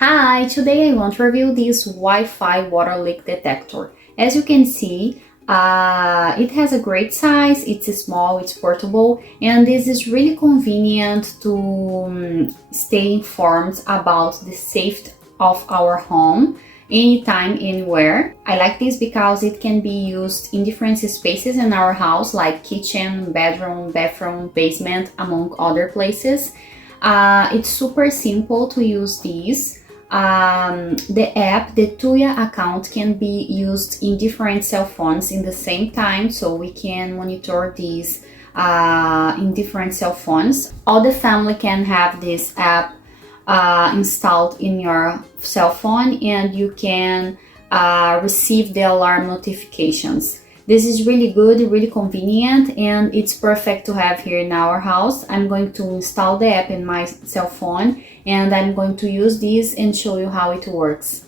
Hi, today I want to review this Wi-Fi water leak detector. As you can see, it has a great size, it's small, it's portable, and this is really convenient to stay informed about the safety of our home anytime, anywhere. I like this because it can be used in different spaces in our house like kitchen, bedroom, bathroom, basement, among other places. It's super simple to use these. The app, the Tuya account, can be used in different cell phones in the same time, so we can monitor these in different cell phones. All the family can have this app installed in your cell phone, and you can receive the alarm notifications. This is really good, really convenient, and it's perfect to have here in our house. I'm going to install the app in my cell phone, and I'm going to use this and show you how it works.